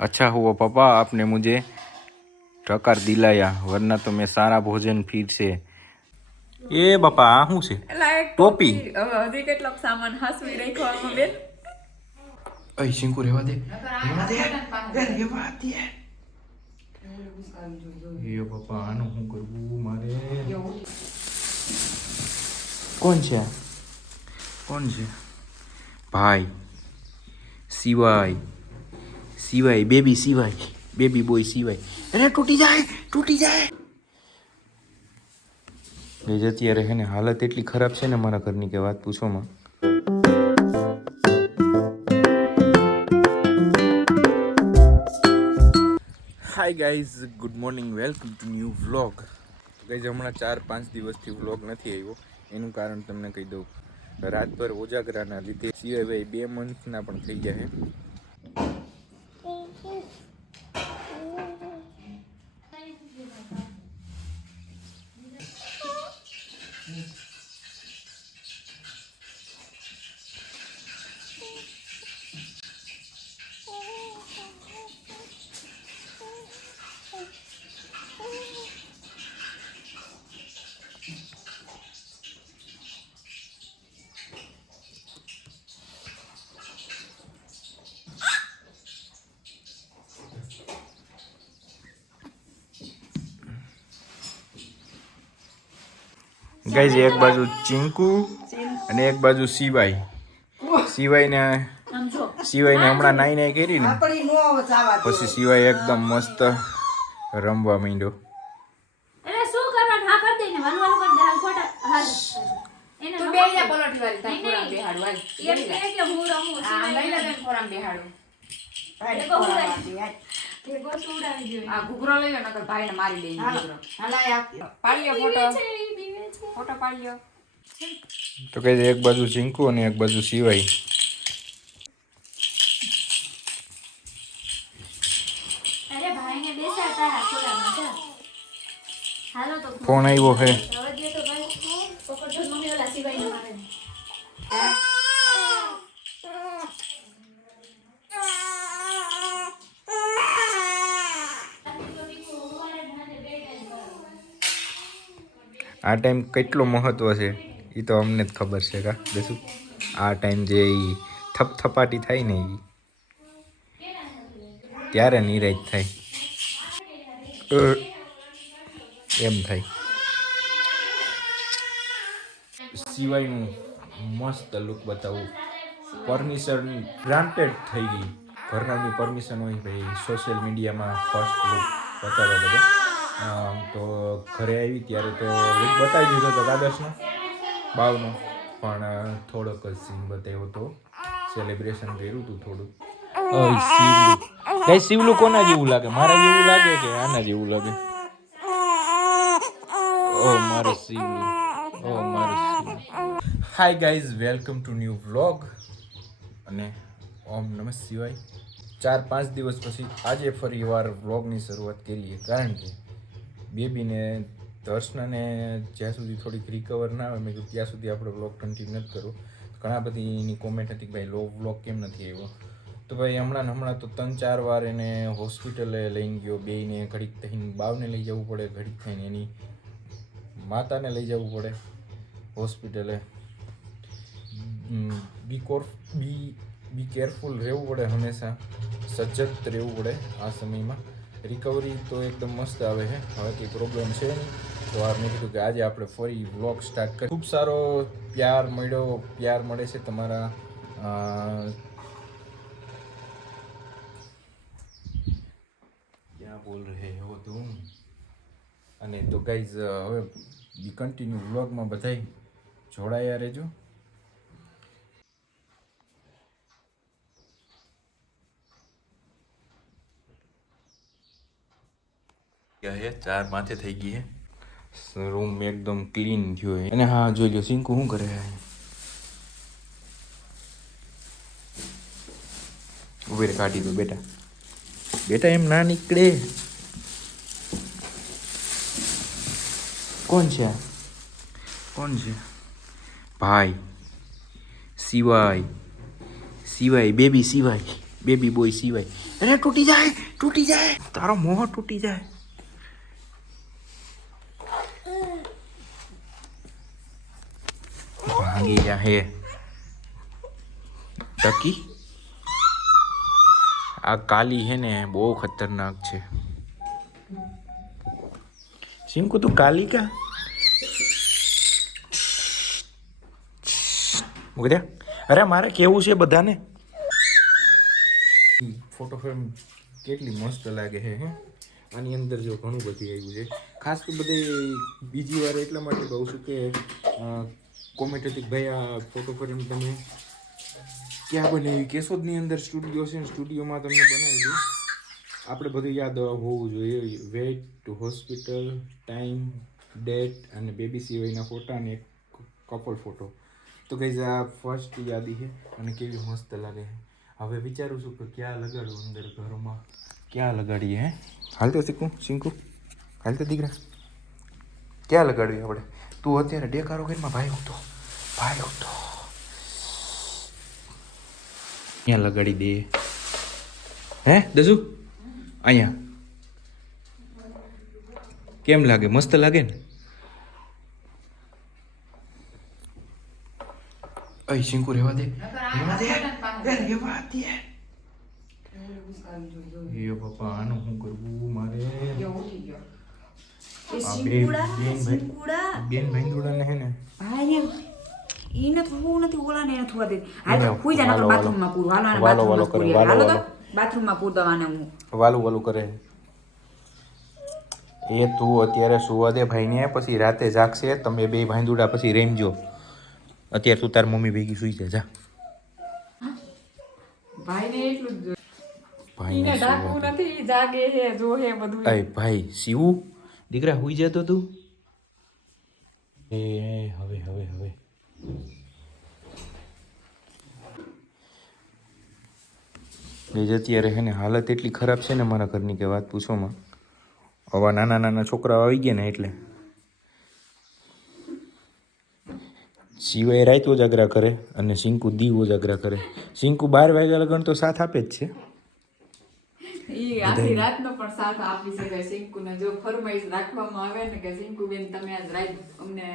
अच्छा हुआ पापा आपने मुझे टकार दिलाया, वरना तो मैं सारा भोजन फिर से। એ બાપા આ શું છે? લાઈક ટોપી. હવે હજી કેટલોક સામાન હાસવી રાખ્યો આમાં બેન. અય શિંકુ રહેવા દે, રહેવા દે. એ બાપા આનું શું કરવું મારે? કોણ છે? કોણ છે? ભાઈ સિવાય, સિવાય બેબી, સિવાય બેબી બોય સિવાય. અરે તૂટી જાય, તૂટી જાય. ગઈ અત્યારે હે ને હાલત એટલી ખરાબ છે ને મારા ઘરની કે વાત પૂછોમાં. Hi guys, good morning, welcome to new vlog. Guys હમણાં 4-5 દિવસથી વ્લોગ નથી આવ્યો. એનું કારણ તમને કહી દઉં. રાતભર ઉજાગરાના લીધે સિવાય 2 મંથના પણ થઈ ગયા છે. ગાઈઝ એક બાજુ ચિંકુ અને એક બાજુ સિવાય. સિવાયને હમણાં નાઈ કરી ને પછી સિવાય એકદમ મસ્ત રમવા માંડ્યો. તો કઈ એક બાજુ ચિંકુ અને એક બાજુ સિવાય. ફોન આવ્યો હે. આ ટાઈમ કેટલો મહત્વ છે એ તો અમને જ ખબર છે કા દેશું. આ ટાઈમ જે થપથપાટી થાય ને એ ત્યારે નિરાશ થાય એમ થાય. સિવાયનું મસ્ત લુક બતાવું. પરમિશન ગ્રાન્ટેડ થઈ ગઈ. ઘરનાની પરમિશન હોય ભાઈ સોશિયલ મીડિયામાં ફર્સ્ટ લુક બતાવવા બધે. તો ઘરે આવી ત્યારે તો લુક બતાવી દીધો હતો દાદાશનો બાવનો, પણ થોડોક જ સીન બતાવ્યો હતો. સેલિબ્રેશન કર્યું હતું થોડુંક. કઈ શિવલું કોના જેવું લાગે? મારા જેવું લાગે કે આના જેવું લાગે? ઓ મારો શિવલું, ઓ મારો Shivlu. Hi guys, welcome to new vlog અને ઓમ નમઃ શિવાય. 4-5 દિવસ પછી આજે ફરી વાર વ્લોગની શરૂઆત કરીએ, કારણ કે બેબીને દર્શનાને જ્યાં સુધી થોડીક રિકવર ના આવે મેં કીધું ત્યાં સુધી આપણે વ્લોગ કન્ટિન્યુ નથી કરવો. ઘણા બધી એની કોમેન્ટ હતી કે ભાઈ વ્લોગ કેમ નથી આવ્યો. તો ભાઈ હમણાં તો 3-4 વાર એને હોસ્પિટલે લઈને ગયો. બેયને ઘડીક થઈને બાવને લઈ જવું પડે, ઘડીક થઈને એની માતાને લઈ જવું પડે હોસ્પિટલે. બી કેરફુલ રહેવું પડે, હંમેશા સજ્જત રહેવું પડે આ સમયમાં. રિકવરી તો એકદમ મસ્ત આવે છે, હવે કંઈ પ્રોબ્લેમ છે નહીં. તો આ મેં કીધું કે આજે આપણે ફરી વ્લોગ સ્ટાર્ટ કરીએ. ખૂબ સારો પ્યાર મળે છે તમારા ક્યાં બોલ રહે હો તું. અને તો ગાઈઝ હવે બી કન્ટિન્યુ વ્લોગમાં બધાય જોડાયા રહેજો. હે 4 માથે થઈ ગઈ હે. રૂમ એકદમ ક્લીન થયો હે. અને હા જોઈ લો સિંકુ શું કરે હે. ઉભેર કાઢી દો બેટા, બેટા એમ ના નીકળે. કોણ છે? કોણ છે? ભાઈ સિવાય, સિવાય બેબી, સિવાય બેબી બોય સિવાય. અરે તૂટી જાય તારો મોહ તૂટી જાય. ભાગી જા હે ટકી. આ કાલી હે ને બહુ ખતરનાક છે. સિંકુ તું કાલી કા મૂકી દે. અરે મારે કેવું છે બધાને. ફોટો ફ્રેમ કેટલી મસ્ત લાગે છે હે. આની અંદર જો ઘણું બધું આવ્યું છે. ખાસ તો બધે બીજી વાર એટલા માટે કહું છું કે કોમેન્ટ હતી કે ભાઈ આ ફોટો ફ્રેમ તમે ક્યાં બનાવી? કેશોદની અંદર સ્ટુડિયો છે ને સ્ટુડિયોમાં તમને બનાવી દઉં. આપણે બધું યાદ હોવું જોઈએ. Wait to hospital, time, date અને બેબી સિવાયના ફોટા અને એક કપલ ફોટો. તો ગઈ આ ફર્સ્ટ યાદી છે અને કેવી મસ્ત લાગે છે. હવે વિચારું છું કે ક્યાં લગાડું અંદર ઘરમાં, ક્યાં લગાડીએ? હે હાલતો સિંકુ હાલતો દીકરા, ક્યાં લગાડવી આપણે? તું અત્યારે ડેકારો ઘરમાં ભાઈ ઉઠો અહીંયા લગાડી દે. હે દસુ અહીંયા કેમ લાગે? મસ્ત લાગે ને? અય શિંકુ રહેવા દે. એ બાપા આનું શું કરવું મારે? બેન ભાઈંદુડા ને હે ને ઈને થવું નથી, ઓલાને એને થવા દે. હાલ તો હુઈ જા, નકર બાથરૂમમાં પૂરું. હાલો આને બાથરૂમમાં પૂરી. હાલો તો બાથરૂમમાં પૂર દવાને હું વાલું કરે. એ તું અત્યારે સુવા દે ભાઈને, પછી રાતે જાગશે. તમે બે ભાઈંદુડા પછી રેમજો. અત્યારે તું તાર મમ્મી ભેગી સુઈ જા. ભાઈને એટલું જ ભાઈને ઈને ડાકવું નથી, જાગે હે, જોહે બધું. અય ભાઈ શિવું દીકરા હુઈ જતો તું. એ હવે અત્યારે હે ને હાલત એટલી ખરાબ છે ને મારા ઘરની કે વાત પૂછોમાં. આવા નાના છોકરાઓ આવી ગયા ને એટલે સિવાય રાત ઉજાગરા કરે અને શિંકુ દી ઉજાગરા કરે. શિંકુ 12 વાગ્યા લગન તો સાથ આપે જ છે. ઈ આખી રાતનો પણ સાથ આપી શકે. સિંકુને જો ફરમાઈશ રાખવામાં આવે ને કે સિંકુ બેન તમે આજ રાત અમને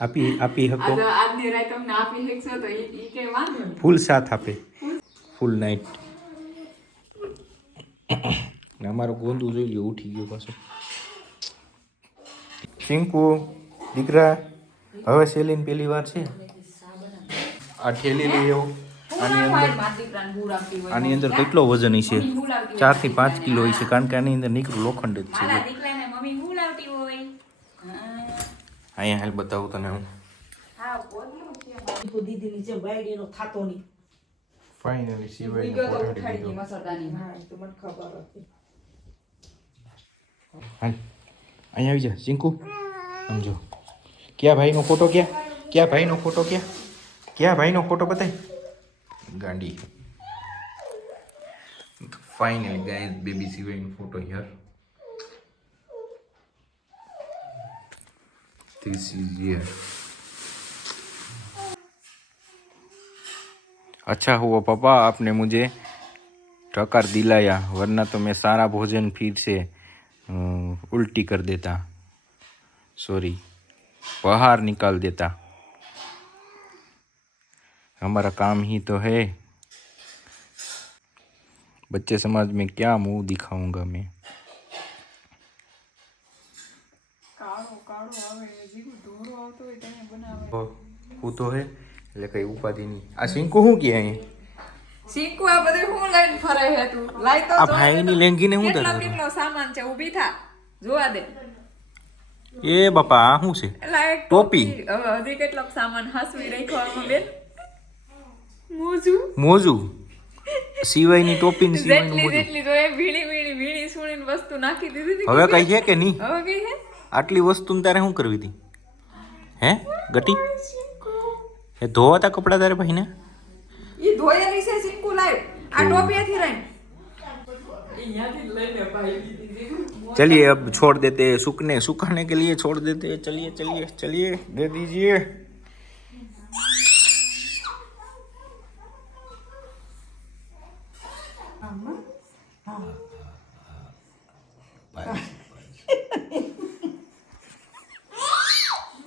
આપી શકો, આજની રાત અમને આપી શકશો, તો ઈ કે વાંધો નહીં. ફૂલ સાથ આપે, ફૂલ નાઈટ. ને અમારું ગોંદું જોઈ લ્યો ઉઠી ગયો પાછો. શિંકુ દીકરા હવે સેલીન પેલી વાર છે. આ ઠેલી લઈ આવો. આની અંદર કેટલો વજન છે? 4 થી 5 કિલો છે, કારણ કે આની અંદર નીકળું લોખંડ જ છે. અહીંયા હાલ બતાવું તને હું. દીદીની જેમ બાયડીનો થાતો નહીં. ફાઇનલી સિવાય ઉઠાડી ગઈ મસરદાની. હા એ તો મને ખબર હતી. હાલ અહીંયા આવી જા શિંકુ. સમજો ક્યાં ભાઈનો ફોટો? ક્યાં ભાઈનો ફોટો? ક્યાં ભાઈનો ફોટો બતાય ગાંડી. ફાઇનલી ગાઈસ બેબી સિવાયનો photo here. This is here. अच्छा हुआ पापा आपने मुझे ठकार दिलाया, वरना तो मैं सारा भोजन फिर से उल्टी कर देता. सॉरी, बाहर निकाल देता. हमारा काम ही तो है. बच्चे समाज में क्या मुंह दिखाऊंगा मैं. હું તો હે એટલે કઈ ઉપાધિ નહીં. આ શિંકુ શું કે અહીંયા? સિંકુ આ બધું હું લઈને ફરે હે તું? લાઈ તો આ ભાઈની લેંગીને હું કેટલો ધરે? કેટલો સામાન છે, ઊભી થા જોવા દે. એ બાપા આ શું છે? એલા એક ટોપી. હવે હજી કેટલોક સામાન હાસવી રાખ્યો આમાં બેન. મોજું સિવાયની ટોપી ને સિવાયનું જેટલી મોજું. જેટલી જોઈએ ભીણી સુણીને વસ્તુ નાખી દીધી હતી. હવે કઈ છે કે નહીં? હવે કઈ હે? આટલી વસ્તુ તારે શું કરવી હતી? હે ગટી એ ધોવાતા કપડા તારે ભાઈને? ઈ ધોયેલી છે સિંકુ લાઈવ. આ ટોપીથી રહીને અહીંયાથી લઈને ભાઈ દીધી. चलिए अब छोड़ देते, सुखाने के लिए छोड़ देते. चलिए दे दीजिए.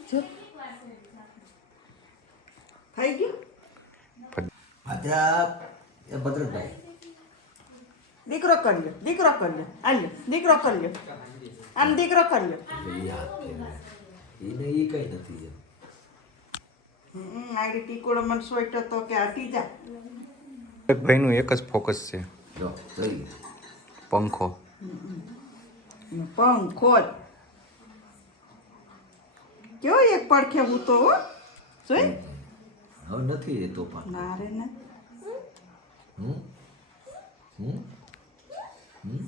જો. થઈ ગયું આજા એ ભદ્રભાઈ દીકરો કરી લ્યો દીકરો કરી લ્યો આલ્યો દીકરો કરી લ્યો આમ દીકરો કરી લ્યો એને એ કઈ નથી એમ. આગળ ટીકોડો મને સોઈટો તો કે હટી જા એક ભાઈનું એક જ ફોકસ છે, જો જોઈ પંખો. પંખો જ કયો એક પડખે હું તો જોઈ હવે નથી એ તોફાન. ના રે ના હમ હમ હમ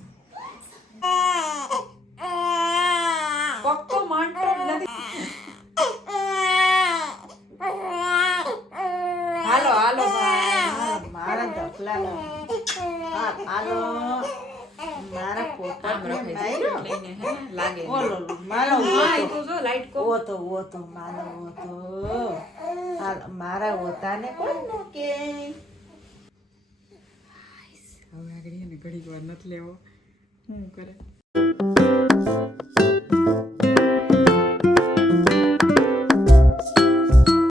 પક્કો માંડતો જ નથી હાલો હાલો ભાઈ મારા ઢકલાનો હાલો મારા પોપટ લઈને હે લાગે ઓલો મારો હા એ તો જો લાઈટ કો ઓતો મારો ઓતો હાલો મારા ઓતાને કોણ નો કે હવે આગળ એને ઘડીક વાર નથી લેવો શું કરે